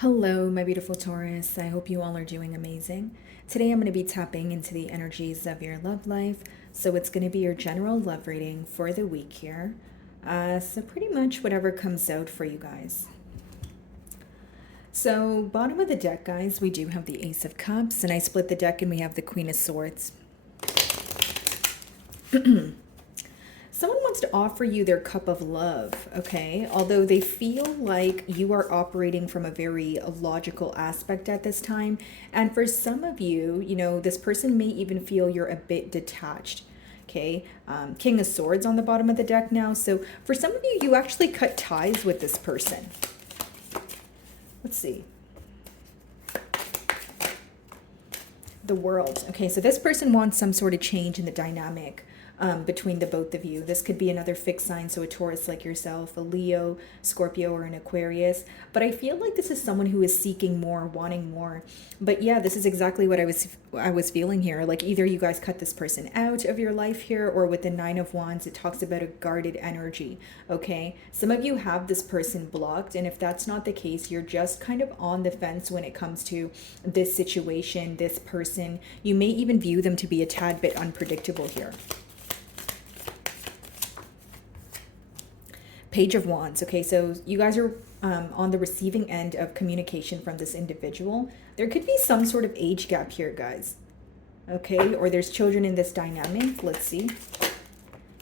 Hello, my beautiful Taurus. I hope you all are doing amazing. Today I'm going to be tapping into the energies of your love life. So it's going to be your general love reading for the week here. So pretty much whatever comes out for you guys. So, bottom of the deck, guys, we do have the Ace of Cups, and I split the deck and we have the Queen of Swords. Someone wants to offer you their cup of love, okay? Although they feel like you are operating from a very logical aspect at this time. And for some of you, this person may even feel you're a bit detached, okay? King of Swords on the bottom of the deck now. So for some of you, you actually cut ties with this person. Let's see. The World. Okay, so this person wants some sort of change in the dynamic between the both of you. This could be another fixed sign, so a Taurus like yourself, a Leo, Scorpio, or an Aquarius. But I feel like this is someone who is seeking more, wanting more. But yeah, this is exactly what I was feeling here. Like either you guys cut this person out of your life here, or with the Nine of Wands, it talks about a guarded energy. Okay, some of you have this person blocked, and if that's not the case, you're just kind of on the fence when it comes to this situation, this person. You may even view them to be a tad bit unpredictable here. Page of Wands. Okay, so you guys are on the receiving end of communication from this individual. There could be some sort of age gap here, guys. Okay, or there's children in this dynamic. Let's see.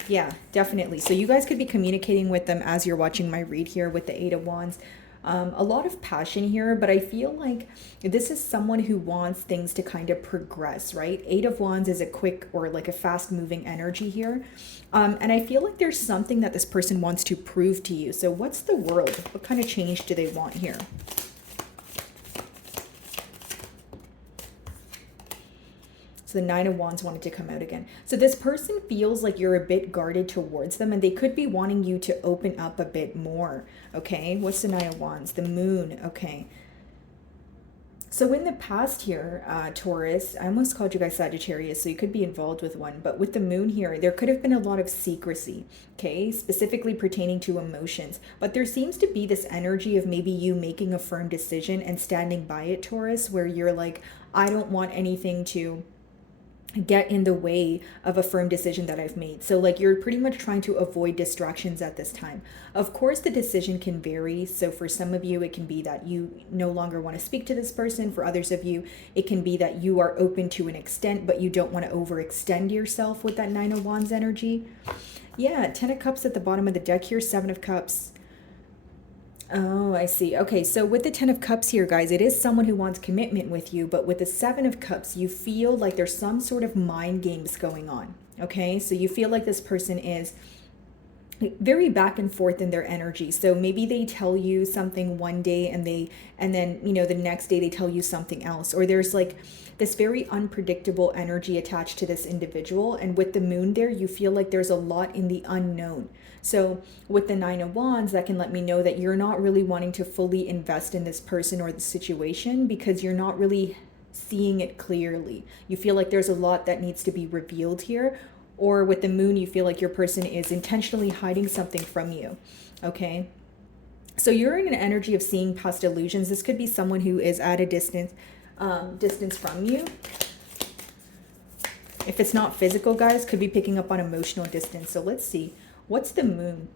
Yeah, definitely. So you guys could be communicating with them as you're watching my read here with the Eight of Wands. A lot of passion here, but I feel like this is someone who wants things to kind of progress, right? Eight of Wands is a quick or like a fast moving energy here. And I feel like there's something that this person wants to prove to you. So what's the World? What kind of change do they want here? So the Nine of Wands wanted to come out again. So this person feels like you're a bit guarded towards them, and they could be wanting you to open up a bit more. Okay, what's the Nine of Wands? The Moon. Okay. So in the past here, Taurus, I almost called you guys Sagittarius, so you could be involved with one. But with the Moon here, there could have been a lot of secrecy, okay, specifically pertaining to emotions. But there seems to be this energy of maybe you making a firm decision and standing by it, Taurus, where you're like, I don't want anything to get in the way of a firm decision that I've made. So like you're pretty much trying to avoid distractions at this time. Of course, the decision can vary. So for some of you, it can be that you no longer want to speak to this person. For others of you, it can be that you are open to an extent, but you don't want to overextend yourself with that Nine of Wands energy. Yeah, Ten of Cups at the bottom of the deck here, Seven of Cups. Oh, I see. Okay, so with the Ten of Cups here, guys, it is someone who wants commitment with you, but with the Seven of Cups, you feel like there's some sort of mind games going on. Okay, so you feel like this person is very back and forth in their energy. So maybe they tell you something one day and then the next day they tell you something else, or there's like this very unpredictable energy attached to this individual. And with the Moon there, you feel like there's a lot in the unknown. So with the Nine of Wands, that can let me know that you're not really wanting to fully invest in this person or the situation because you're not really seeing it clearly. You feel like there's a lot that needs to be revealed here. Or with the Moon, you feel like your person is intentionally hiding something from you. Okay. So you're in an energy of seeing past illusions. This could be someone who is at a distance from you. If it's not physical, guys, could be picking up on emotional distance. So let's see. What's the Moon?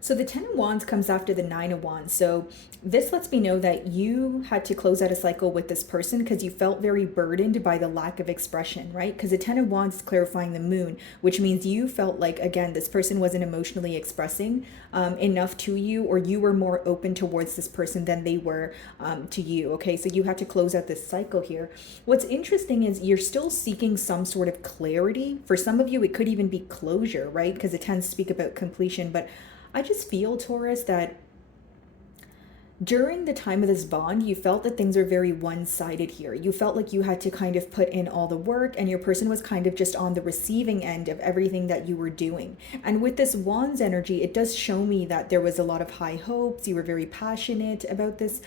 So the Ten of Wands comes after the Nine of Wands. So this lets me know that you had to close out a cycle with this person because you felt very burdened by the lack of expression, right? Because the Ten of Wands is clarifying the Moon, which means you felt like, again, this person wasn't emotionally expressing enough to you, or you were more open towards this person than they were to you, okay? So you had to close out this cycle here. What's interesting is you're still seeking some sort of clarity. For some of you, it could even be closure, right? Because it tends to speak about completion, but I just feel, Taurus, that During the time of this bond, you felt that things are very one-sided here. You felt like you had to kind of put in all the work, and your person was kind of just on the receiving end of everything that you were doing. And with this Wands energy, it does show me that there was a lot of high hopes. You were very passionate about this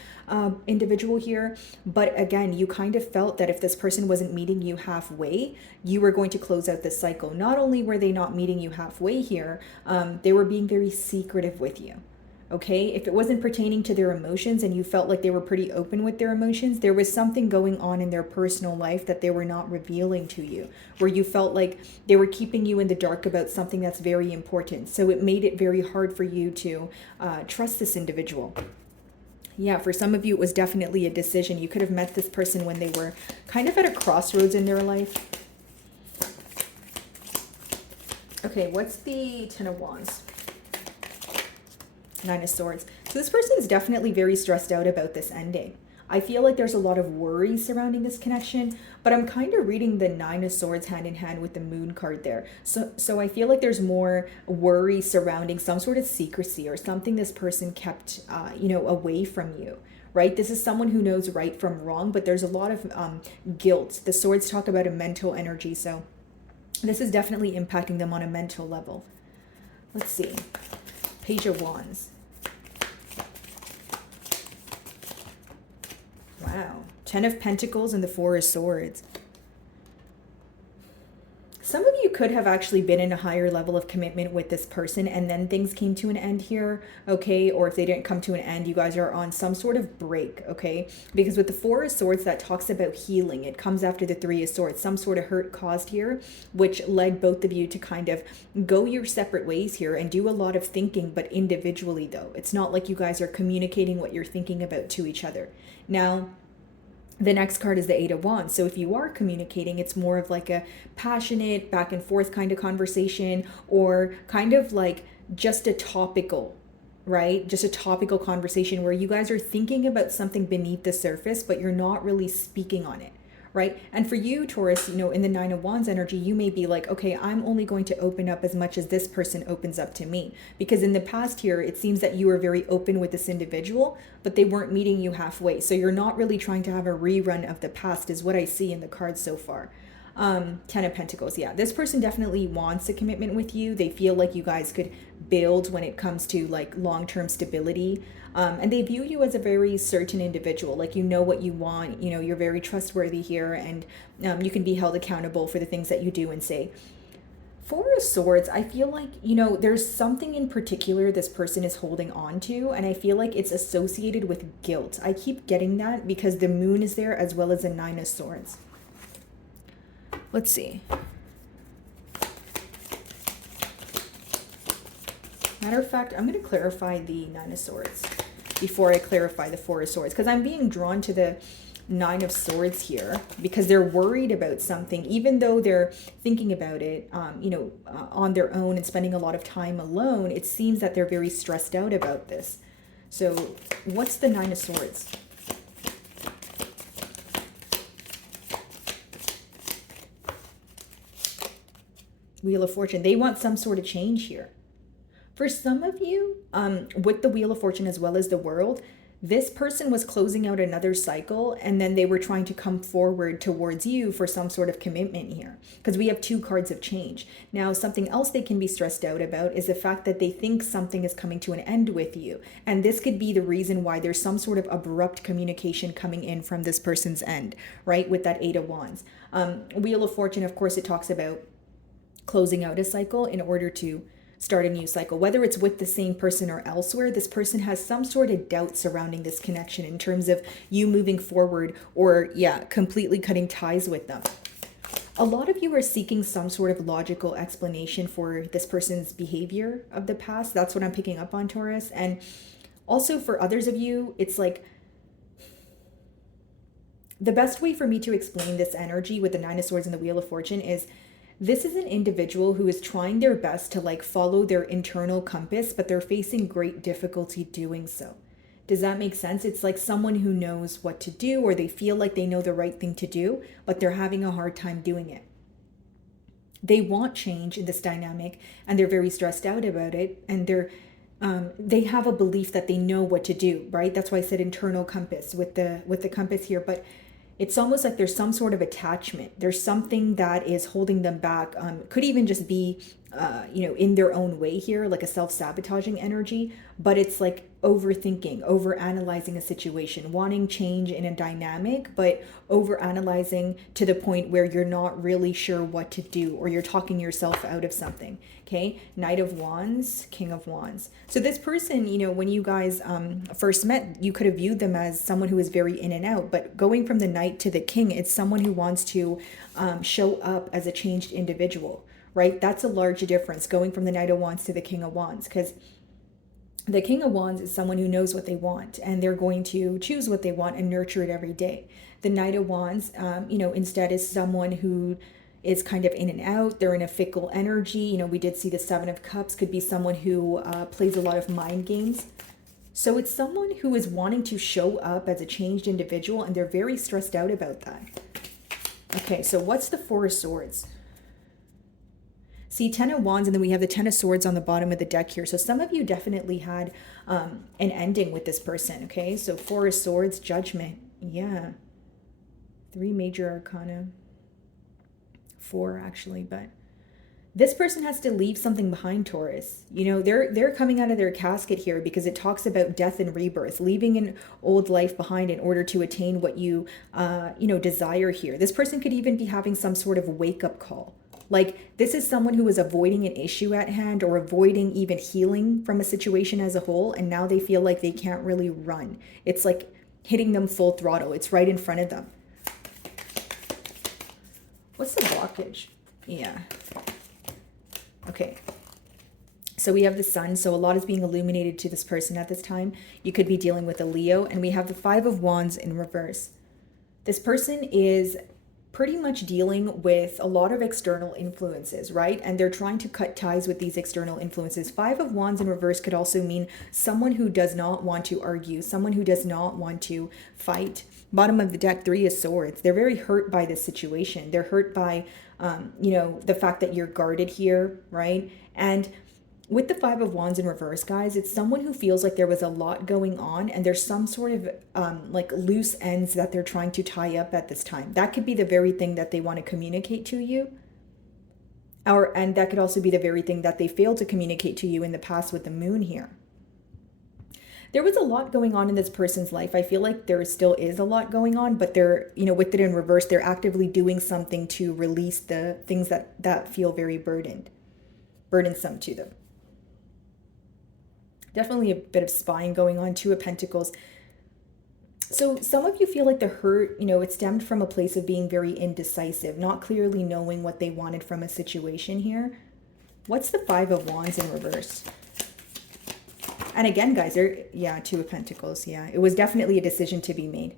individual here. But again, you kind of felt that if this person wasn't meeting you halfway, you were going to close out this cycle. Not only were they not meeting you halfway here, they were being very secretive with you. Okay, if it wasn't pertaining to their emotions and you felt like they were pretty open with their emotions, there was something going on in their personal life that they were not revealing to you, where you felt like they were keeping you in the dark about something that's very important. So it made it very hard for you to trust this individual. Yeah, for some of you, it was definitely a decision. You could have met this person when they were kind of at a crossroads in their life. Okay, what's the Ten of Wands? Nine of Swords. So this person is definitely very stressed out about this ending. I feel like there's a lot of worry surrounding this connection, but I'm kind of reading the Nine of Swords hand in hand with the Moon card there. So I feel like there's more worry surrounding some sort of secrecy or something this person kept, away from you. Right? This is someone who knows right from wrong, but there's a lot of guilt. The swords talk about a mental energy, so this is definitely impacting them on a mental level. Let's see. Page of Wands. Wow. Ten of Pentacles and the Four of Swords. Some of you could have actually been in a higher level of commitment with this person and then things came to an end here, okay? Or if they didn't come to an end, you guys are on some sort of break, okay? Because with the Four of Swords, that talks about healing. It comes after the Three of Swords, some sort of hurt caused here, which led both of you to kind of go your separate ways here and do a lot of thinking, but individually though. It's not like you guys are communicating what you're thinking about to each other. Now, the next card is the Eight of Wands. So if you are communicating, it's more of like a passionate back and forth kind of conversation, or kind of like just a topical, right? Just a topical conversation where you guys are thinking about something beneath the surface, but you're not really speaking on it. Right? And for you, Taurus, in the Nine of Wands energy, you may be like, okay, I'm only going to open up as much as this person opens up to me. Because in the past here, it seems that you were very open with this individual, but they weren't meeting you halfway. So you're not really trying to have a rerun of the past is what I see in the cards so far. Ten of Pentacles. Yeah, this person definitely wants a commitment with you. They feel like you guys could build when it comes to like long-term stability. And they view you as a very certain individual, like you know what you want, you're very trustworthy here, and you can be held accountable for the things that you do and say. Four of Swords, I feel like, there's something in particular this person is holding on to, and I feel like it's associated with guilt. I keep getting that because the Moon is there as well as the Nine of Swords. Let's see. Matter of fact, I'm going to clarify the Nine of Swords before I clarify the Four of Swords, because I'm being drawn to the Nine of Swords here because they're worried about something, even though they're thinking about it, on their own and spending a lot of time alone. It seems that they're very stressed out about this. So what's the Nine of Swords? Wheel of Fortune. They want some sort of change here. For some of you, with the Wheel of Fortune as well as the World, this person was closing out another cycle and then they were trying to come forward towards you for some sort of commitment here, because we have two cards of change. Now, something else they can be stressed out about is the fact that they think something is coming to an end with you. And this could be the reason why there's some sort of abrupt communication coming in from this person's end, right? With that Eight of Wands. Wheel of Fortune, of course, it talks about closing out a cycle in order to start a new cycle, whether it's with the same person or elsewhere. This person has some sort of doubt surrounding this connection in terms of you moving forward or completely cutting ties with them. A lot of you are seeking some sort of logical explanation for this person's behavior of the past. That's what I'm picking up on, Taurus. And also for others of you, it's like the best way for me to explain this energy with the Nine of Swords and the Wheel of Fortune is this is an individual who is trying their best to follow their internal compass, but they're facing great difficulty doing so. Does that make sense? It's like someone who knows what to do, or they feel like they know the right thing to do, but they're having a hard time doing it. They want change in this dynamic and they're very stressed out about it, and they're They have a belief that they know what to do, right? That's why I said internal compass with the compass here. But it's almost like there's some sort of attachment. There's something that is holding them back. Could even just be, in their own way here, like a self-sabotaging energy. But it's like overthinking, over analyzing a situation, wanting change in a dynamic, but over analyzing to the point where you're not really sure what to do, or you're talking yourself out of something. Okay, Knight of Wands, King of Wands. So this person, when you guys first met, you could have viewed them as someone who is very in and out. But going from the Knight to the King, it's someone who wants to show up as a changed individual, right? That's a large difference going from the Knight of Wands to the King of Wands, because the King of Wands is someone who knows what they want, and they're going to choose what they want and nurture it every day. The Knight of Wands, instead is someone who is kind of in and out. They're in a fickle energy. We did see the Seven of Cups could be someone who plays a lot of mind games. So it's someone who is wanting to show up as a changed individual, and they're very stressed out about that. Okay, so what's the Four of Swords? See, Ten of Wands, and then we have the Ten of Swords on the bottom of the deck here. So some of you definitely had an ending with this person, okay? So Four of Swords, Judgment. Yeah. 3 major arcana. 4 actually, but this person has to leave something behind, Taurus. They're coming out of their casket here because it talks about death and rebirth, leaving an old life behind in order to attain what you desire here. This person could even be having some sort of wake-up call. Like, this is someone who is avoiding an issue at hand, or avoiding even healing from a situation as a whole, and now they feel like they can't really run. It's like hitting them full throttle. It's right in front of them. What's the blockage? Yeah. Okay. So we have the Sun. So a lot is being illuminated to this person at this time. You could be dealing with a Leo. And we have the Five of Wands in reverse. This person is pretty much dealing with a lot of external influences, right? And they're trying to cut ties with these external influences. Five of Wands in reverse could also mean someone who does not want to argue, someone who does not want to fight. Bottom of the deck, Three of Swords. They're very hurt by this situation. They're hurt by, the fact that you're guarded here, right? And with the Five of Wands in reverse, guys, it's someone who feels like there was a lot going on, and there's some sort of like loose ends that they're trying to tie up at this time. That could be the very thing that they want to communicate to you. And that could also be the very thing that they failed to communicate to you in the past with the Moon here. There was a lot going on in this person's life. I feel like there still is a lot going on, but they're, with it in reverse, they're actively doing something to release the things that feel very burdensome to them. Definitely a bit of spying going on. Two of Pentacles. So some of you feel like the hurt, it stemmed from a place of being very indecisive, not clearly knowing what they wanted from a situation here. What's the Five of Wands in reverse? And again, guys, Two of Pentacles. Yeah, it was definitely a decision to be made.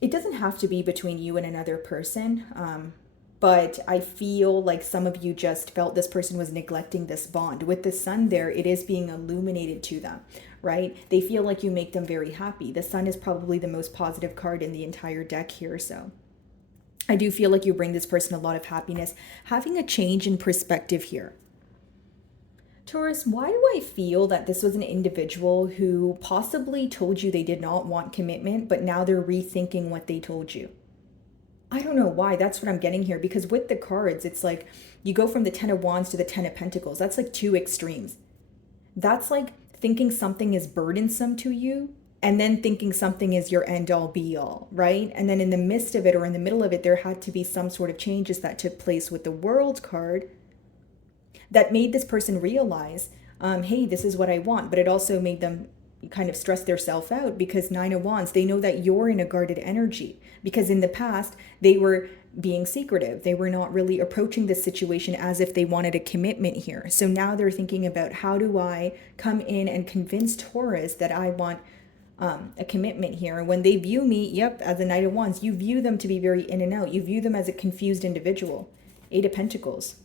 It doesn't have to be between you and another person. But I feel like some of you just felt this person was neglecting this bond. With the Sun there, it is being illuminated to them, right? They feel like you make them very happy. The Sun is probably the most positive card in the entire deck here. So I do feel like you bring this person a lot of happiness. Having a change in perspective here. Taurus, why do I feel that this was an individual who possibly told you they did not want commitment, but now they're rethinking what they told you? I don't know why. That's what I'm getting here. Because with the cards, it's like you go from the Ten of Wands to the Ten of Pentacles. That's like two extremes. That's like thinking something is burdensome to you, and then thinking something is your end all be all, right? And then in the midst of it, or in the middle of it, there had to be some sort of changes that took place with the World card that made this person realize, hey, this is what I want. But it also made them kind of stress themselves out, because Nine of Wands, they know that you're in a guarded energy, because in the past they were being secretive. They were not really approaching this situation as if they wanted a commitment here. So now they're thinking about, how do I come in and convince Taurus that I want a commitment here? And when they view me, as a Knight of Wands, you view them to be very in and out. You view them as a confused individual. Eight of Pentacles.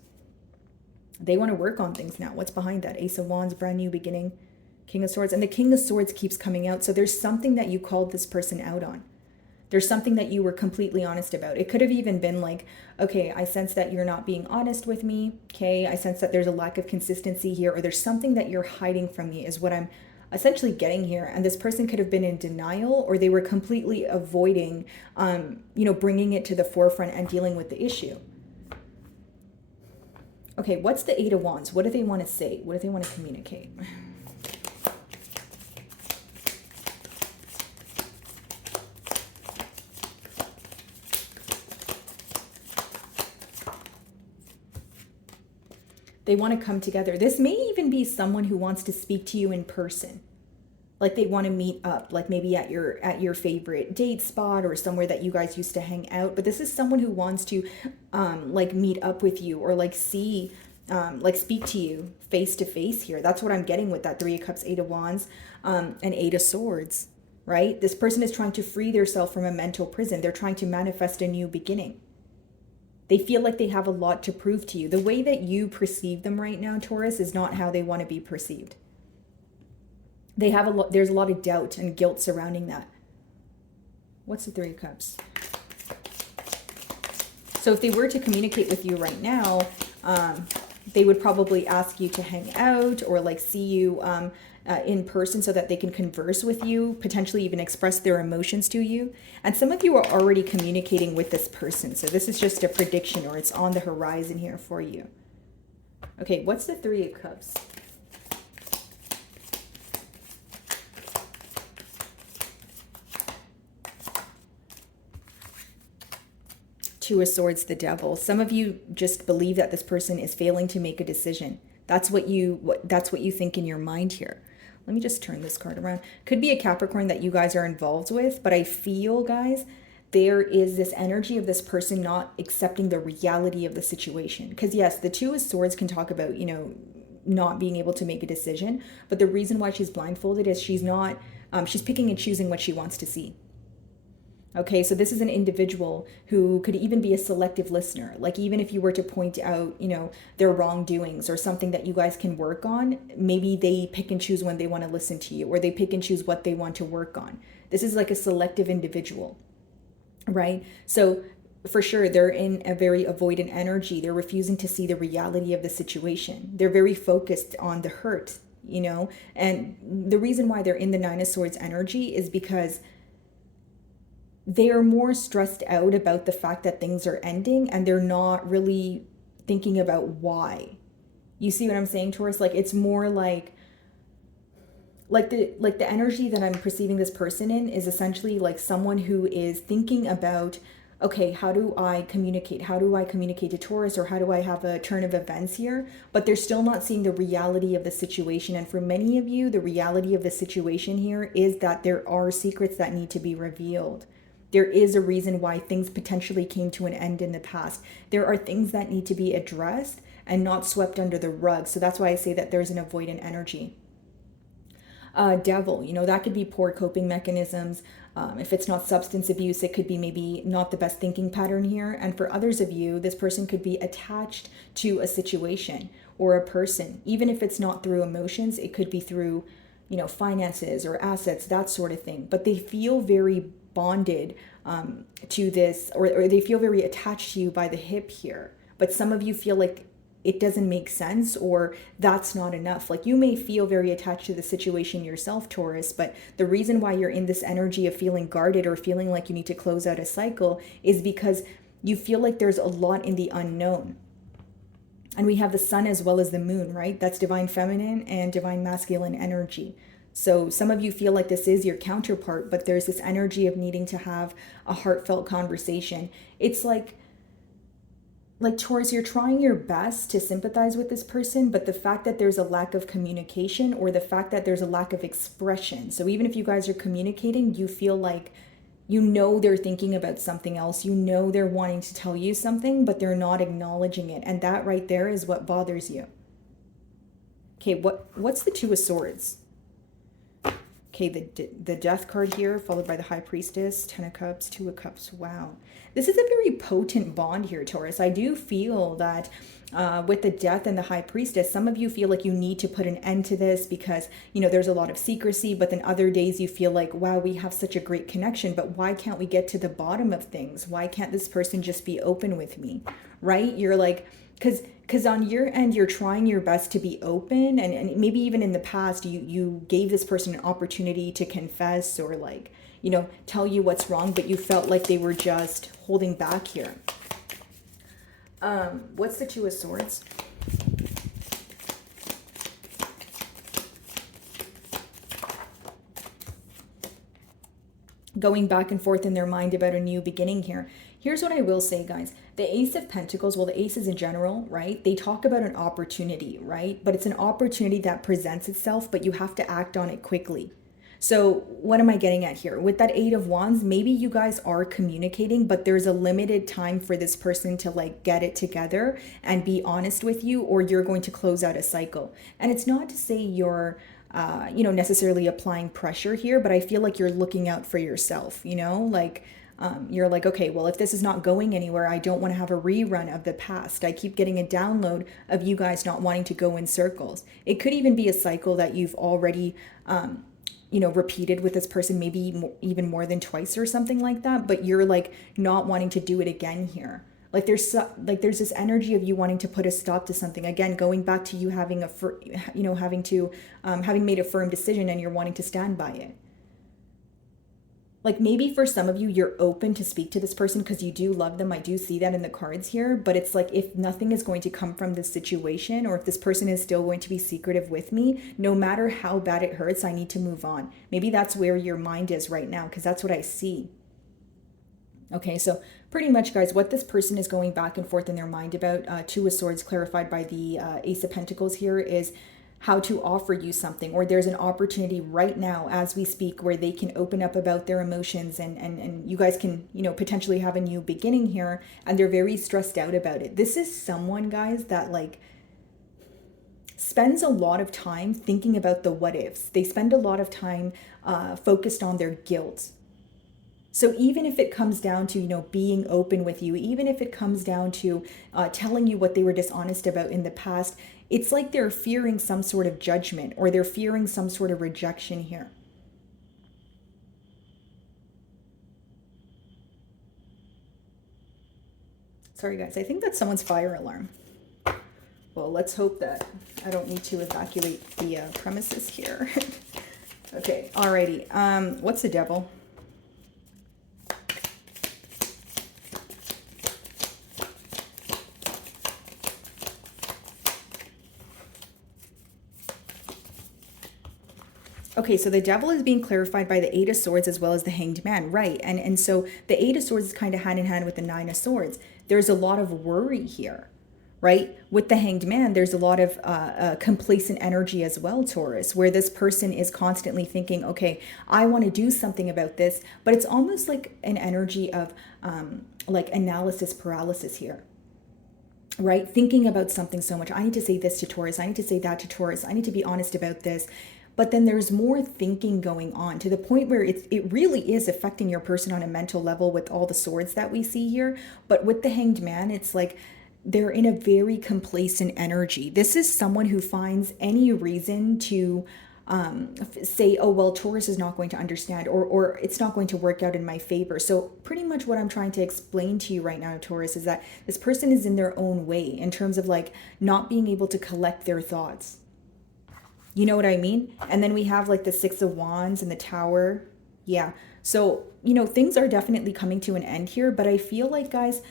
They want to work on things now. What's behind that? Ace of Wands, brand new beginning. King of Swords. And the King of Swords keeps coming out. So there's something that you called this person out on. There's something that you were completely honest about. It could have even been like, okay, I sense that you're not being honest with me. Okay, I sense that there's a lack of consistency here, or there's something that you're hiding from me, is what I'm essentially getting here. And this person could have been in denial, or they were completely avoiding, bringing it to the forefront and dealing with the issue. Okay, what's the Eight of Wands? What do they want to say? What do they want to communicate? They want to come together. This may even be someone who wants to speak to you in person. Like they want to meet up, like maybe at your favorite date spot or somewhere that you guys used to hang out. But this is someone who wants to meet up with you, or speak to you face to face here. That's what I'm getting with that Three of Cups, Eight of Wands, and Eight of Swords, right? This person is trying to free themselves from a mental prison. They're trying to manifest a new beginning. They feel like they have a lot to prove to you. The way that you perceive them right now, Taurus, is not how they want to be perceived. They have there's a lot of doubt and guilt surrounding that. What's the Three of Cups? So if they were to communicate with you right now, they would probably ask you to hang out, or see you in person so that they can converse with you, potentially even express their emotions to you. And some of you are already communicating with this person. So this is just a prediction, or it's on the horizon here for you. Okay, what's the Three of Cups? Two of Swords, the Devil. Some of you just believe that this person is failing to make a decision. That's what you think in your mind here. Let me just turn this card around. Could be a Capricorn that you guys are involved with, but I feel, guys, there is this energy of this person not accepting the reality of the situation. Because yes, the Two of Swords can talk about, not being able to make a decision, but the reason why she's blindfolded is she's picking and choosing what she wants to see. Okay, so this is an individual who could even be a selective listener. Like even if you were to point out, their wrongdoings or something that you guys can work on, maybe they pick and choose when they want to listen to you, or they pick and choose what they want to work on. This is like a selective individual, right? So for sure, they're in a very avoidant energy. They're refusing to see the reality of the situation. They're very focused on the hurt, and the reason why they're in the Nine of Swords energy is because they are more stressed out about the fact that things are ending, and they're not really thinking about why. You see what I'm saying, Taurus? It's more like the energy that I'm perceiving this person in is essentially like someone who is thinking about, okay, how do I communicate? How do I communicate to Taurus, or how do I have a turn of events here? But they're still not seeing the reality of the situation. And for many of you, the reality of the situation here is that there are secrets that need to be revealed. There is a reason why things potentially came to an end in the past. There are things that need to be addressed and not swept under the rug. So that's why I say that there's an avoidant energy. Devil, that could be poor coping mechanisms. If it's not substance abuse, it could be maybe not the best thinking pattern here. And for others of you, this person could be attached to a situation or a person. Even if it's not through emotions, it could be through, finances or assets, that sort of thing. But they feel very bonded to this, or they feel very attached to you by the hip here. But some of you feel like it doesn't make sense, or that's not enough. Like you may feel very attached to the situation yourself, Taurus, but the reason why you're in this energy of feeling guarded or feeling like you need to close out a cycle is because you feel like there's a lot in the unknown. And we have the sun as well as the moon, right? That's divine feminine and divine masculine energy. So some of you feel like this is your counterpart, but there's this energy of needing to have a heartfelt conversation. It's like Taurus, you're trying your best to sympathize with this person, but the fact that there's a lack of communication, or the fact that there's a lack of expression. So even if you guys are communicating, you feel like they're thinking about something else. They're wanting to tell you something, but they're not acknowledging it. And that right there is what bothers you. Okay, what's the Two of Swords? Okay, the death card here, followed by the high priestess, 10 of cups, 2 of cups. Wow. This is a very potent bond here, Taurus. I do feel that with the death and the high priestess, some of you feel like you need to put an end to this because, you know, there's a lot of secrecy, but then other days you feel like, wow, we have such a great connection, but why can't we get to the bottom of things? Why can't this person just be open with me, right? You're like, because on your end, you're trying your best to be open, and maybe even in the past, you gave this person an opportunity to confess or like, you know, tell you what's wrong, but you felt like they were just holding back here. What's the 2 of Swords? Going back and forth in their mind about a new beginning here. Here's what I will say, guys. The Ace of Pentacles, well, the aces in general, right? They talk about an opportunity, right? But it's an opportunity that presents itself, but you have to act on it quickly. So what am I getting at here? With that 8 of Wands, maybe you guys are communicating, but there's a limited time for this person to like get it together and be honest with you, or you're going to close out a cycle. And it's not to say you're you know, necessarily applying pressure here, but I feel like you're looking out for yourself, you know, like you're like, okay, well, if this is not going anywhere, I don't want to have a rerun of the past. I keep getting a download of you guys not wanting to go in circles. It could even be a cycle that you've already, you know, repeated with this person, maybe even more than twice or something like that, but you're like not wanting to do it again here. Like there's this energy of you wanting to put a stop to something. Again, going back to you having having made a firm decision and you're wanting to stand by it. Like maybe for some of you, you're open to speak to this person because you do love them. I do see that in the cards here, but it's like if nothing is going to come from this situation, or if this person is still going to be secretive with me, no matter how bad it hurts, I need to move on. Maybe that's where your mind is right now, because that's what I see. Okay, so pretty much, guys, what this person is going back and forth in their mind about, 2 of Swords clarified by the Ace of Pentacles here, is how to offer you something, or there's an opportunity right now as we speak where they can open up about their emotions, and you guys can, you know, potentially have a new beginning here, and they're very stressed out about it. This is someone, guys, that like spends a lot of time thinking about the what ifs. They spend a lot of time focused on their guilt. So even if it comes down to, you know, being open with you, even if it comes down to telling you what they were dishonest about in the past, it's like they're fearing some sort of judgment, or they're fearing some sort of rejection here. Sorry, guys, I think that's someone's fire alarm. Well, let's hope that I don't need to evacuate the premises here. Okay, alrighty. What's the Devil? Okay, so the Devil is being clarified by the 8 of Swords as well as the Hanged Man, right? And so the 8 of Swords is kind of hand in hand with the 9 of Swords. There's a lot of worry here, right? With the Hanged Man, there's a lot of complacent energy as well, Taurus, where this person is constantly thinking, okay, I want to do something about this, but it's almost like an energy of like analysis paralysis here. Right? Thinking about something so much. I need to say this to Taurus. I need to say that to Taurus. I need to be honest about this. But then there's more thinking going on to the point where it really is affecting your person on a mental level with all the swords that we see here. But with the Hanged Man, it's like they're in a very complacent energy. This is someone who finds any reason to say, oh, well, Taurus is not going to understand, or it's not going to work out in my favor. So pretty much what I'm trying to explain to you right now, Taurus, is that this person is in their own way in terms of like not being able to collect their thoughts. You know what I mean? And then we have like the 6 of Wands and the Tower. Yeah. So, you know, things are definitely coming to an end here, but I feel like, guys,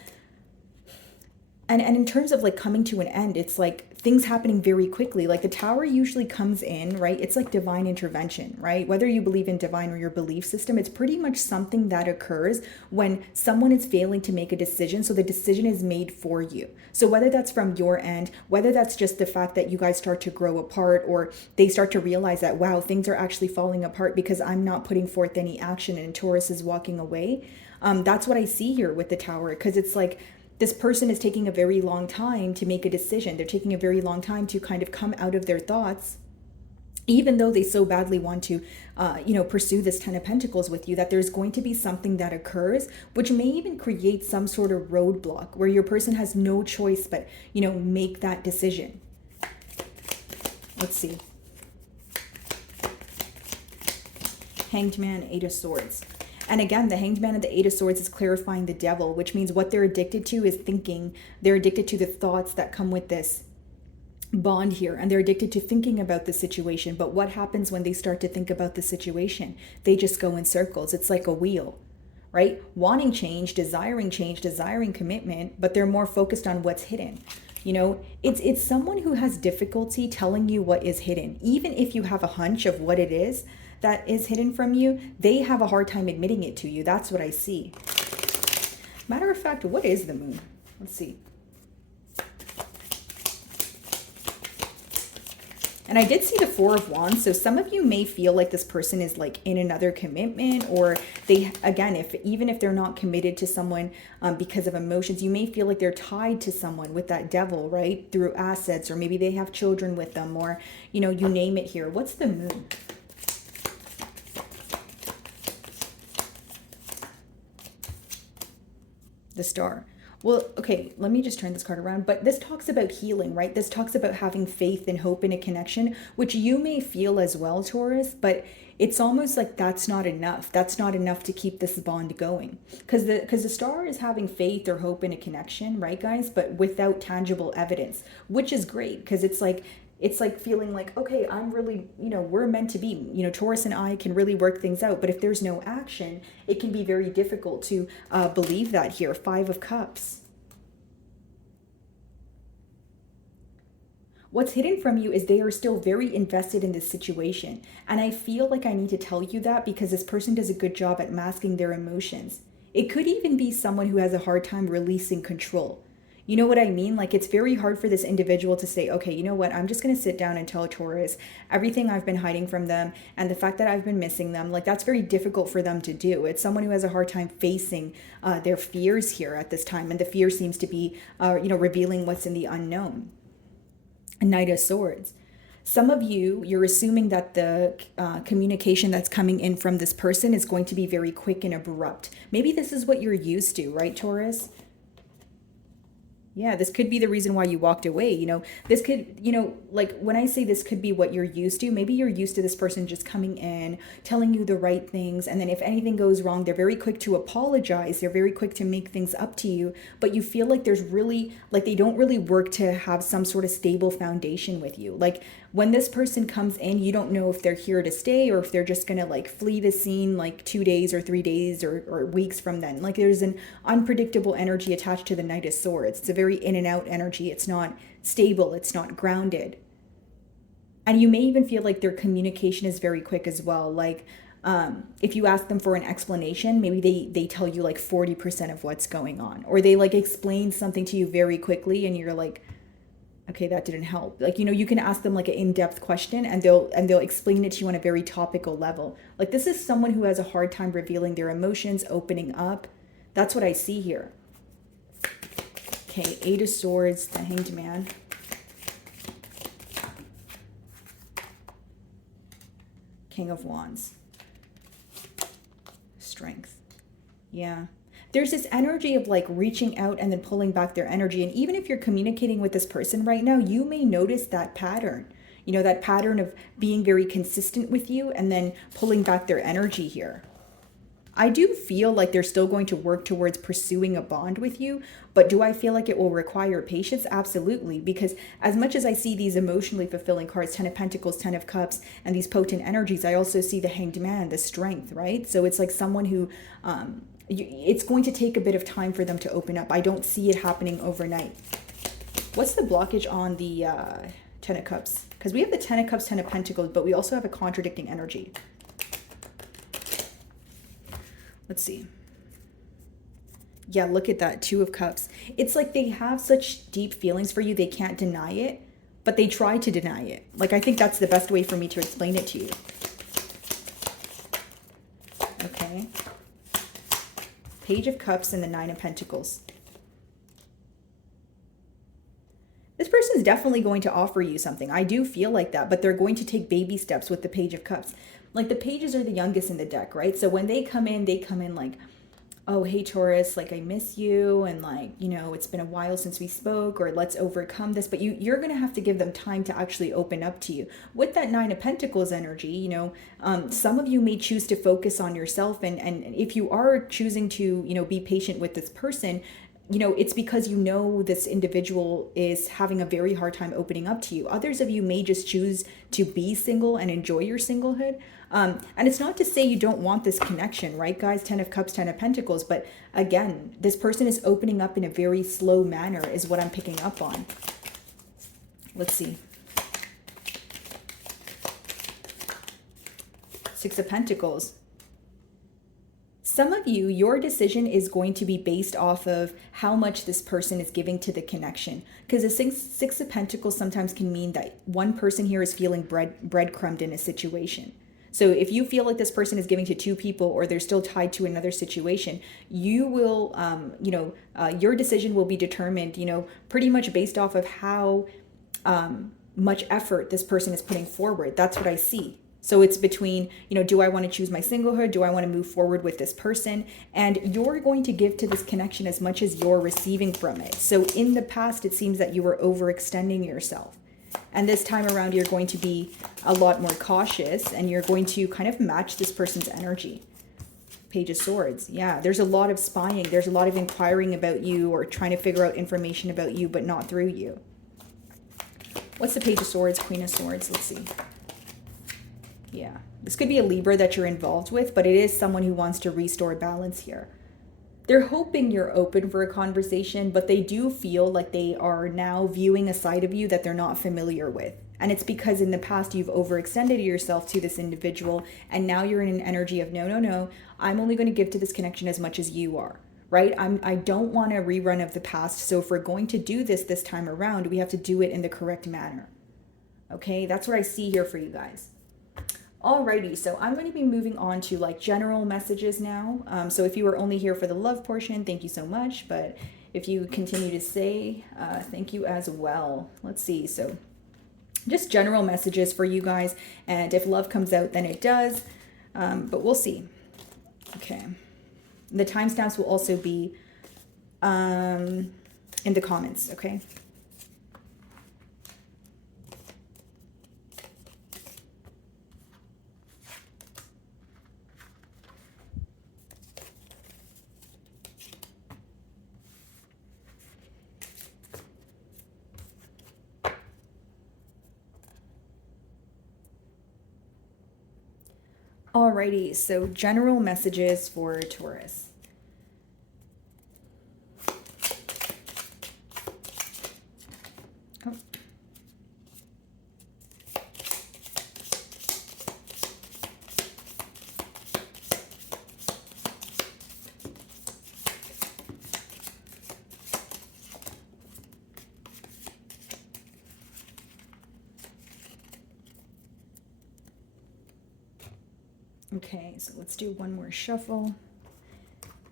and in terms of like coming to an end, it's like things happening very quickly. Like the Tower usually comes in, right? It's like divine intervention, right? Whether you believe in divine or your belief system, it's pretty much something that occurs when someone is failing to make a decision. So the decision is made for you. So whether that's from your end, whether that's just the fact that you guys start to grow apart, or they start to realize that, wow, things are actually falling apart because I'm not putting forth any action and Taurus is walking away. That's what I see here with the Tower, because it's like, this person is taking a very long time to make a decision. They're taking a very long time to kind of come out of their thoughts even though they so badly want to, pursue this 10 of Pentacles with you, that there's going to be something that occurs, which may even create some sort of roadblock where your person has no choice but, make that decision. Let's see. Hanged Man, 8 of Swords. And again, the Hanged Man and the 8 of Swords is clarifying the devil, which means what they're addicted to is thinking. They're addicted to the thoughts that come with this bond here, and they're addicted to thinking about the situation. But what happens when they start to think about the situation? They just go in circles. It's like a wheel, right? Wanting change, desiring commitment, but they're more focused on what's hidden. It's someone who has difficulty telling you what is hidden. Even if you have a hunch of what it is that is hidden from you, they have a hard time admitting it to you. That's what I see. Matter of fact, what is the moon? Let's see. And I did see the 4 of Wands. So some of you may feel like this person is like in another commitment, or they, again, even if they're not committed to someone because of emotions, you may feel like they're tied to someone with that devil, right? Through assets, or maybe they have children with them, or, you name it here. What's the moon? The Star. Well, okay, let me just turn this card around. But this talks about healing, right? This talks about having faith and hope in a connection, which you may feel as well, Taurus, but it's almost like that's not enough. That's not enough to keep this bond going. Because the Star is having faith or hope in a connection, right, guys? But without tangible evidence, which is great, because it's like feeling like, okay, I'm really, we're meant to be, Taurus and I can really work things out. But if there's no action, it can be very difficult to believe that here. 5 of Cups. What's hidden from you is they are still very invested in this situation. And I feel like I need to tell you that because this person does a good job at masking their emotions. It could even be someone who has a hard time releasing control. You know what I mean? Like, it's very hard for this individual to say, okay, you know what? I'm just going to sit down and tell Taurus everything I've been hiding from them and the fact that I've been missing them. Like, that's very difficult for them to do. It's someone who has a hard time facing their fears here at this time. And the fear seems to be, revealing what's in the unknown. Knight of Swords. Some of you, you're assuming that the communication that's coming in from this person is going to be very quick and abrupt. Maybe this is what you're used to, right, Taurus? Yeah, this could be the reason why you walked away. This could, like when I say this could be what you're used to, maybe you're used to this person just coming in, telling you the right things. And then if anything goes wrong, they're very quick to apologize. They're very quick to make things up to you. But you feel like there's really, like they don't really work to have some sort of stable foundation with you. Like when this person comes in, you don't know if they're here to stay or if they're just going to like flee the scene like 2 days or 3 days or weeks from then. Like there's an unpredictable energy attached to the Knight of Swords. It's a very in and out energy. It's not stable. It's not grounded. And you may even feel like their communication is very quick as well. Like if you ask them for an explanation, maybe they tell you like 40% of what's going on, or they like explain something to you very quickly and you're like, okay, that didn't help. Like, you can ask them like an in-depth question and they'll explain it to you on a very topical level. Like this is someone who has a hard time revealing their emotions, opening up. That's what I see here. Okay, 8 of Swords, the Hanged Man. King of Wands. Strength. Yeah. There's this energy of like reaching out and then pulling back their energy. And even if you're communicating with this person right now, you may notice that pattern. That pattern of being very consistent with you and then pulling back their energy here. I do feel like they're still going to work towards pursuing a bond with you, but do I feel like it will require patience? Absolutely, because as much as I see these emotionally fulfilling cards, 10 of Pentacles, 10 of Cups, and these potent energies, I also see the Hanged Man, the strength, right? So it's like someone who, it's going to take a bit of time for them to open up. I don't see it happening overnight. What's the blockage on the 10 of Cups? Because we have the 10 of Cups, 10 of Pentacles, but we also have a contradicting energy. Let's see. Yeah, look at that. 2 of Cups. It's like they have such deep feelings for you. They can't deny it, but they try to deny it. Like, I think that's the best way for me to explain it to you. Okay. Page of Cups and the 9 of Pentacles. This person's definitely going to offer you something. I do feel like that, but they're going to take baby steps with the Page of Cups. Like the pages are the youngest in the deck, right? So when they come in like, oh, hey, Taurus, like I miss you. And like, you know, it's been a while since we spoke, or let's overcome this. But you're going to have to give them time to actually open up to you. With that Nine of Pentacles energy, you know, some of you may choose to focus on yourself. And if you are choosing to, you know, be patient with this person, you know, it's because you know this individual is having a very hard time opening up to you. Others of you may just choose to be single and enjoy your singlehood. And it's not to say you don't want this connection, right, guys? 10 of Cups, 10 of Pentacles. But again, this person is opening up in a very slow manner is what I'm picking up on. Let's see. Six of Pentacles. Some of you, your decision is going to be based off of how much this person is giving to the connection. Because the Six of Pentacles sometimes can mean that one person here is feeling breadcrumbed in a situation. So if you feel like this person is giving to two people, or they're still tied to another situation, you will, your decision will be determined, you know, pretty much based off of how much effort this person is putting forward. That's what I see. So it's between, you know, do I want to choose my singlehood? Do I want to move forward with this person? And you're going to give to this connection as much as you're receiving from it. So in the past, it seems that you were overextending yourself. And this time around, you're going to be a lot more cautious, and you're going to kind of match this person's energy. Page of Swords. Yeah, there's a lot of spying. There's a lot of inquiring about you, or trying to figure out information about you, but not through you. What's the Page of Swords, Queen of Swords? Let's see. Yeah, this could be a Libra that you're involved with, but it is someone who wants to restore balance here. They're hoping you're open for a conversation, but they do feel like they are now viewing a side of you that they're not familiar with. And it's because in the past you've overextended yourself to this individual, and now you're in an energy of no, I'm only going to give to this connection as much as you are, right? I don't want a rerun of the past. So if we're going to do this time around, we have to do it in the correct manner. Okay, that's what I see here for you guys. Alrighty, so I'm going to be moving on to like general messages now. So if you were only here for the love portion, thank you so much. But if you continue to stay, thank you as well. Let's see. So just general messages for you guys. And if love comes out, then it does. But we'll see. Okay. The timestamps will also be in the comments, okay? Alrighty, so general messages for Taurus. Oh. Okay, so let's do one more shuffle.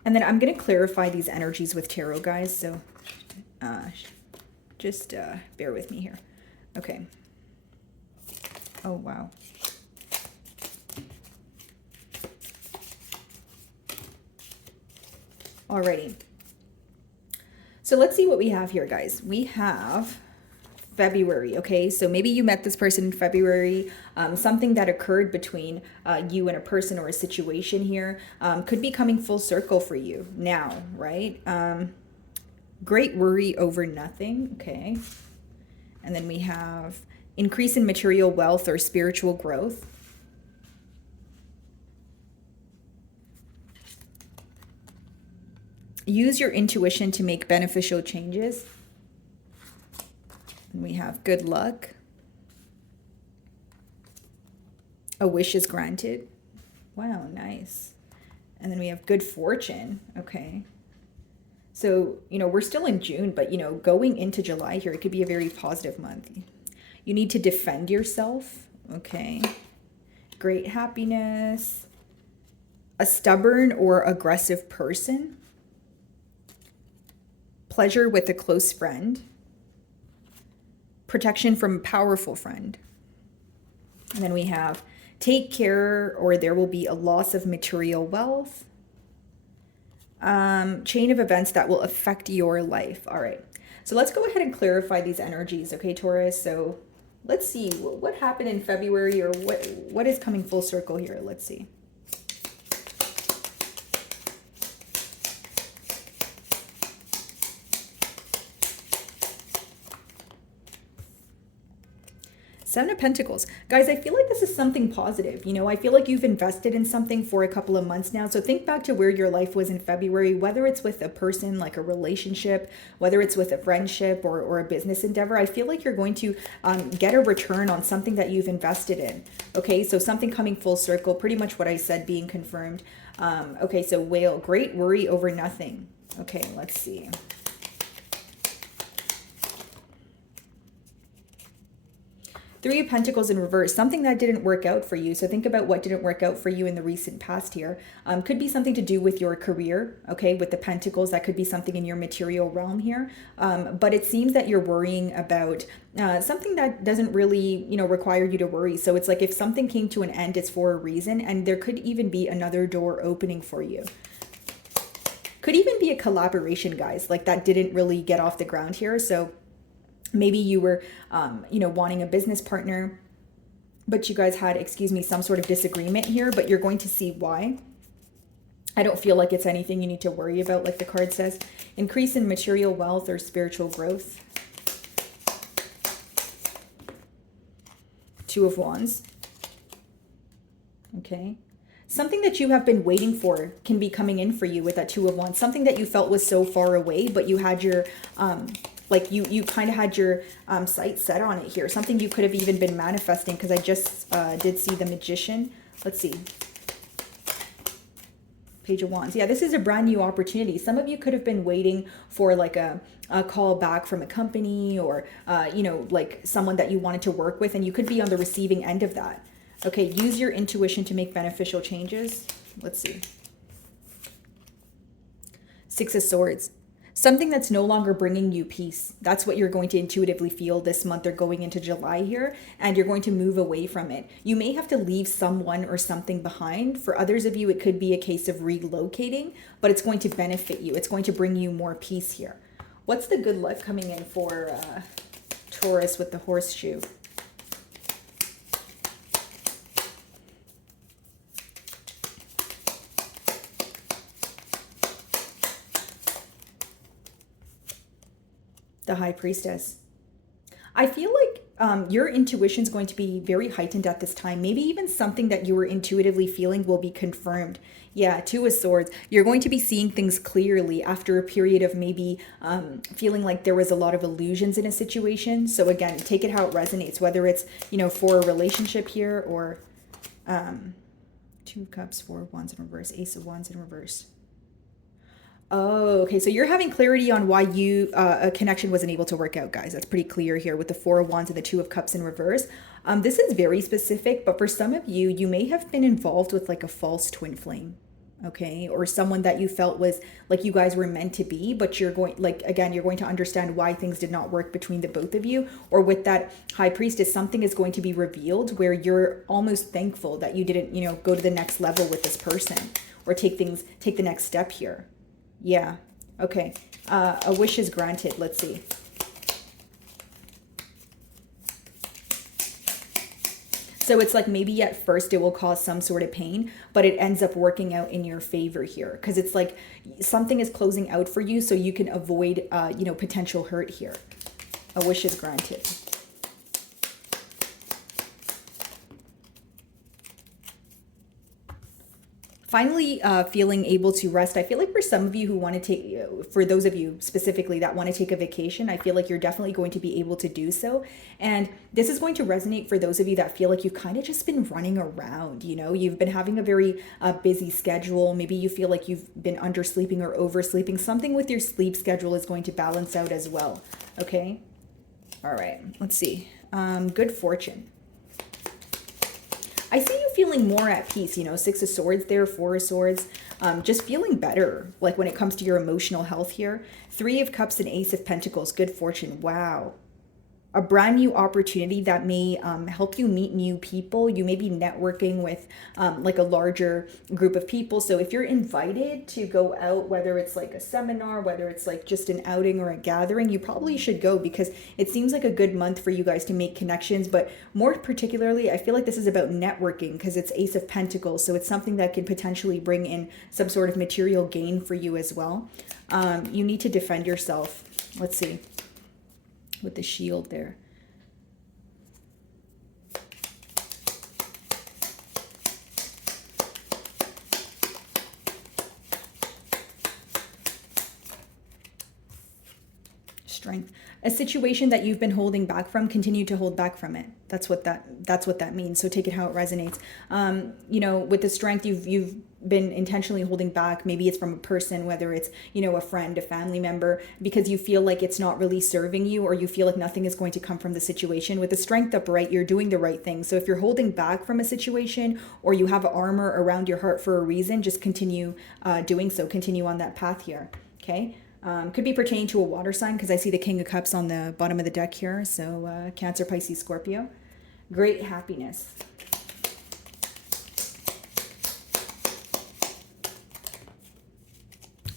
And then I'm going to clarify these energies with tarot, guys. So just bear with me here. Okay. Oh, wow. Alrighty. So let's see what we have here, guys. We have February, okay? So maybe you met this person in February. Something that occurred between you and a person or a situation here could be coming full circle for you now, right? Great worry over nothing, okay? And then we have increase in material wealth or spiritual growth. Use your intuition to make beneficial changes. And we have good luck. A wish is granted. Wow, nice. And then we have good fortune. Okay. So, you know, we're still in June, but, you know, going into July here, it could be a very positive month. You need to defend yourself. Okay. Great happiness. A stubborn or aggressive person. Pleasure with a close friend. protection from a powerful friend. And then we have take care or there will be a loss of material wealth. Chain of events that will affect your life. All right. So let's go ahead and clarify these energies, okay, Taurus? So let's see what happened in February, or what is coming full circle here. Let's see. Seven of Pentacles. Guys, I feel like this is something positive. You know, I feel like you've invested in something for a couple of months now. So think back to where your life was in February, whether it's with a person, like a relationship, whether it's with a friendship or a business endeavor. I feel like you're going to get a return on something that you've invested in. Okay, so something coming full circle, pretty much what I said being confirmed. Okay, so Whale, great worry over nothing. Okay, let's see. Three of Pentacles in reverse, something that didn't work out for you. So think about what didn't work out for you in the recent past here. Could be something to do with your career, okay, with the Pentacles. That could be something in your material realm here. But it seems that you're worrying about something that doesn't really, you know, require you to worry. So it's like if something came to an end, it's for a reason. And there could even be another door opening for you. Could even be a collaboration, guys, like that didn't really get off the ground here. So maybe you were, you know, wanting a business partner, but you guys had, excuse me, some sort of disagreement here, but you're going to see why. I don't feel like it's anything you need to worry about, like the card says. Increase in material wealth or spiritual growth. Two of Wands. Okay. Something that you have been waiting for can be coming in for you with that Two of Wands. Something that you felt was so far away, but you had your... like you kind of had your sights set on it here. Something you could have even been manifesting, because I just did see the Magician. Let's see. Page of Wands. Yeah, this is a brand new opportunity. Some of you could have been waiting for like a call back from a company or, you know, like someone that you wanted to work with, and you could be on the receiving end of that. Okay, use your intuition to make beneficial changes. Let's see. Six of Swords. Something that's no longer bringing you peace. That's what you're going to intuitively feel this month or going into July here, and you're going to move away from it. You may have to leave someone or something behind. For others of you, it could be a case of relocating, but it's going to benefit you. It's going to bring you more peace here. What's the good luck coming in for Taurus with the horseshoe? The High Priestess. I feel like your intuition is going to be very heightened at this time. Maybe even something that you were intuitively feeling will be confirmed. Yeah, Two of Swords. You're going to be seeing things clearly after a period of maybe feeling like there was a lot of illusions in a situation. So again, take it how it resonates, whether it's, you know, for a relationship here or Two of Cups, Four of Wands in reverse, Ace of Wands in reverse. Oh, okay. So you're having clarity on why you a connection wasn't able to work out, guys. That's pretty clear here with the Four of Wands and the Two of Cups in reverse. This is very specific, but for some of you, you may have been involved with like a false twin flame, okay? Or someone that you felt was like you guys were meant to be, but you're going, like, again, you're going to understand why things did not work between the both of you. Or with that High Priestess, something is going to be revealed where you're almost thankful that you didn't, you know, go to the next level with this person or take the next step here. Yeah. Okay. A wish is granted. Let's see. So it's like maybe at first it will cause some sort of pain, but it ends up working out in your favor here because it's like something is closing out for you so you can avoid, you know, potential hurt here. A wish is granted. Finally, feeling able to rest. I feel like for some of you who want to take, for those of you specifically that want to take a vacation, I feel like you're definitely going to be able to do so. And this is going to resonate for those of you that feel like you've kind of just been running around, you know, you've been having a very busy schedule. Maybe you feel like you've been undersleeping or oversleeping. Something with your sleep schedule is going to balance out as well. Okay. All right. Let's see. Good fortune. I see you feeling more at peace, you know, Six of Swords there, Four of Swords, just feeling better, like when it comes to your emotional health here. Three of Cups and Ace of Pentacles, good fortune. Wow. a brand new opportunity that may help you meet new people. You may be networking with like a larger group of people. So if you're invited to go out, whether it's like a seminar, whether it's like just an outing or a gathering, you probably should go, because it seems like a good month for you guys to make connections. But more particularly, I feel like this is about networking, because it's Ace of Pentacles. So it's something that could potentially bring in some sort of material gain for you as well. You need to defend yourself. Let's see. With the shield there. Strength. A situation that you've been holding back from, continue to hold back from it. That's what that means. So take it how it resonates. You know, with the strength, you've been intentionally holding back. Maybe it's from a person, whether it's, you know, a friend, a family member, because you feel like it's not really serving you, or you feel like nothing is going to come from the situation. With the strength upright, you're doing the right thing. So if you're holding back from a situation, or you have armor around your heart for a reason, just continue doing so. Continue on that path here. Okay. Could be pertaining to a water sign, because I see the King of Cups on the bottom of the deck here. So Cancer, Pisces, Scorpio. Great happiness.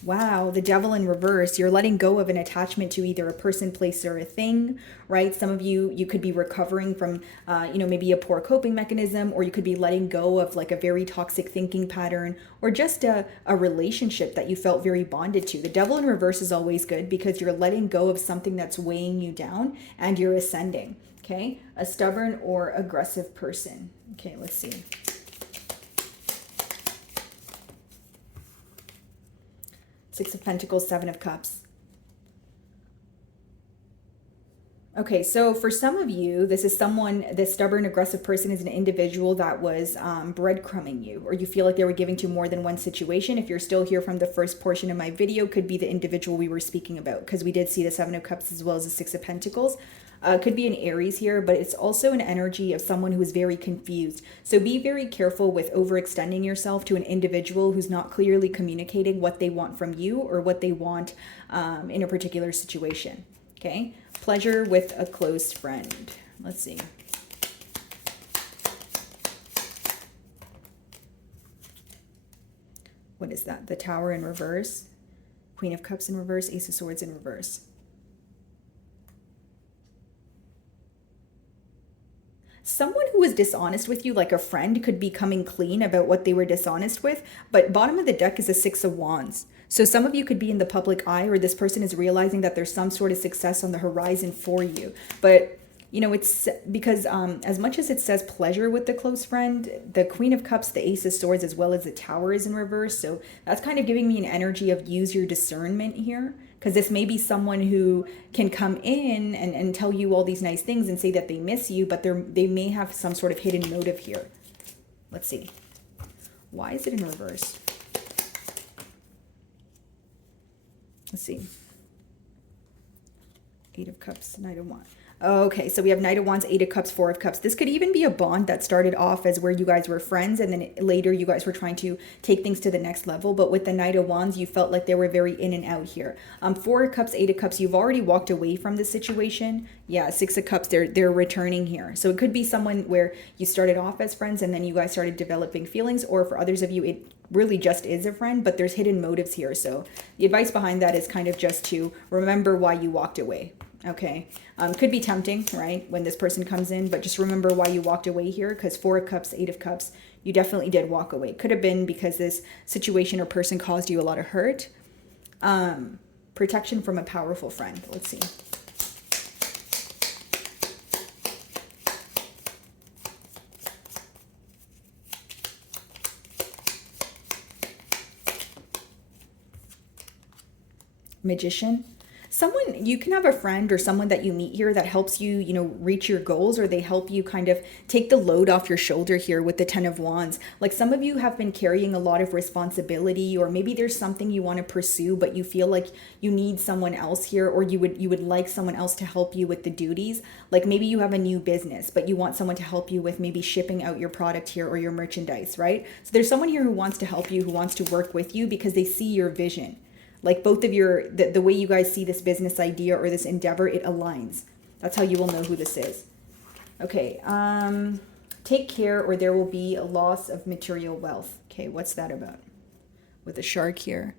Wow, the Devil in reverse. You're letting go of an attachment to either a person, place, or a thing, right? Some of you could be recovering from, you know, maybe a poor coping mechanism, or you could be letting go of like a very toxic thinking pattern, or just a relationship that you felt very bonded to. The Devil in reverse is always good, because you're letting go of something that's weighing you down and you're ascending, okay? A stubborn or aggressive person. Okay, let's see. Six of Pentacles, Seven of Cups. Okay, so for some of you, this stubborn, aggressive person is an individual that was breadcrumbing you, or you feel like they were giving to more than one situation. If you're still here from the first portion of my video, could be the individual we were speaking about, because we did see the Seven of Cups as well as the Six of Pentacles. Could be an Aries here, but it's also an energy of someone who is very confused. So be very careful with overextending yourself to an individual who's not clearly communicating what they want from you, or what they want in a particular situation. Okay? Pleasure with a close friend. Let's see. What is that? The Tower in reverse. Queen of Cups in reverse. Ace of Swords in reverse. Someone who was dishonest with you, like a friend, could be coming clean about what they were dishonest with. But bottom of the deck is a Six of Wands. So some of you could be in the public eye, or this person is realizing that there's some sort of success on the horizon for you. But, you know, it's because as much as it says pleasure with the close friend, the Queen of Cups, the Ace of Swords, as well as the Tower is in reverse. So that's kind of giving me an energy of use your discernment here. Because this may be someone who can come in and tell you all these nice things and say that they miss you, but they may have some sort of hidden motive here. Let's see. Why is it in reverse? Let's see. Eight of Cups, Knight of Wands. Okay, so we have Knight of Wands, Eight of Cups, Four of Cups. This could even be a bond that started off as where you guys were friends, and then later you guys were trying to take things to the next level. But with the Knight of Wands, you felt like they were very in and out here. Four of Cups, Eight of Cups, you've already walked away from this situation. Yeah, Six of Cups, they're returning here. So it could be someone where you started off as friends and then you guys started developing feelings, or for others of you, it really just is a friend, but there's hidden motives here. So the advice behind that is kind of just to remember why you walked away. Okay, could be tempting, right, when this person comes in, but just remember why you walked away here, because Four of Cups, Eight of Cups, you definitely did walk away. Could have been because this situation or person caused you a lot of hurt. Protection from a powerful friend. Let's see. Magician. Someone, you can have a friend or someone that you meet here that helps you, you know, reach your goals, or they help you kind of take the load off your shoulder here with the Ten of Wands. Like some of you have been carrying a lot of responsibility, or maybe there's something you want to pursue, but you feel like you need someone else here, or you would like someone else to help you with the duties. Like maybe you have a new business, but you want someone to help you with maybe shipping out your product here or your merchandise, right? So there's someone here who wants to help you, who wants to work with you because they see your vision. Like both of the way you guys see this business idea or this endeavor, it aligns. That's how you will know who this is. Okay, take care or there will be a loss of material wealth. Okay, what's that about? With a shark here.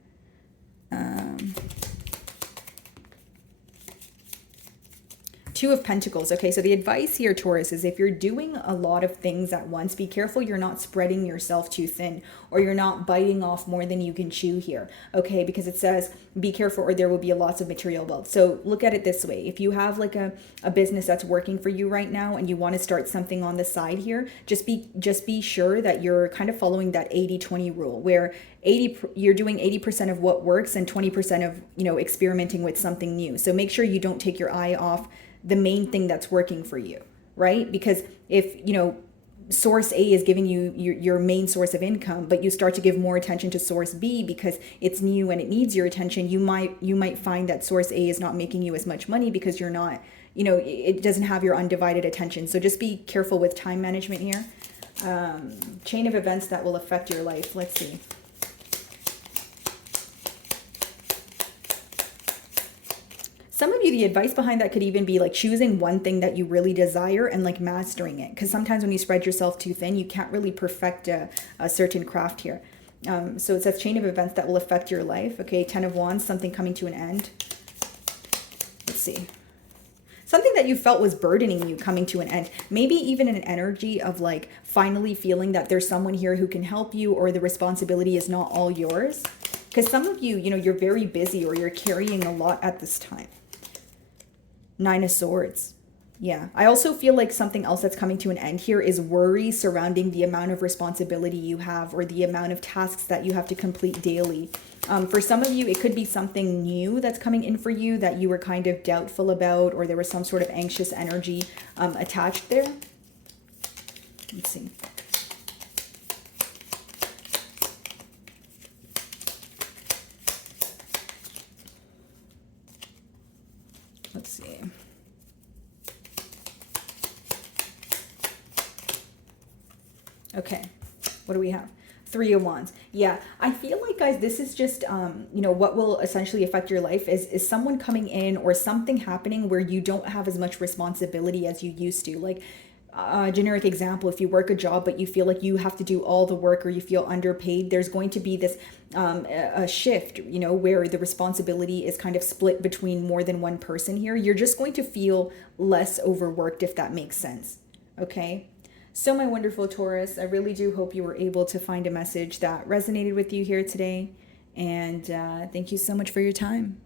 Two of Pentacles. Okay, so the advice here, Taurus, is if you're doing a lot of things at once, be careful you're not spreading yourself too thin, or you're not biting off more than you can chew here. Okay, because it says be careful or there will be a loss of material wealth. So look at it this way. If you have like a business that's working for you right now and you want to start something on the side here, just be sure that you're kind of following that 80-20 rule, where you're doing 80% of what works and 20% of, experimenting with something new. So make sure you don't take your eye off the main thing that's working for you, right? Because if, source A is giving you your main source of income, but you start to give more attention to source B because it's new and it needs your attention, you might find that source A is not making you as much money because you're not, it doesn't have your undivided attention. So just be careful with time management here. Chain of events that will affect your life. Let's see. Some of you, the advice behind that could even be like choosing one thing that you really desire and like mastering it. Because sometimes when you spread yourself too thin, you can't really perfect a certain craft here. So it says chain of events that will affect your life. Okay, 10 of Wands, something coming to an end. Let's see. Something that you felt was burdening you coming to an end. Maybe even an energy of like finally feeling that there's someone here who can help you, or the responsibility is not all yours. Because some of you, you're very busy or you're carrying a lot at this time. 9 of Swords. Yeah. I also feel like something else that's coming to an end here is worry surrounding the amount of responsibility you have, or the amount of tasks that you have to complete daily. For some of you, it could be something new that's coming in for you that you were kind of doubtful about, or there was some sort of anxious energy attached there. Let's see. Let's see. Okay, what do we have? 3 of Wands. Yeah, I feel like, guys, this is just, what will essentially affect your life is someone coming in or something happening where you don't have as much responsibility as you used to. Like, generic example, if you work a job but you feel like you have to do all the work, or you feel underpaid, there's going to be this a shift, where the responsibility is kind of split between more than one person here. You're just going to feel less overworked, if that makes sense. Okay, so my wonderful Taurus, I really do hope you were able to find a message that resonated with you here today, and thank you so much for your time.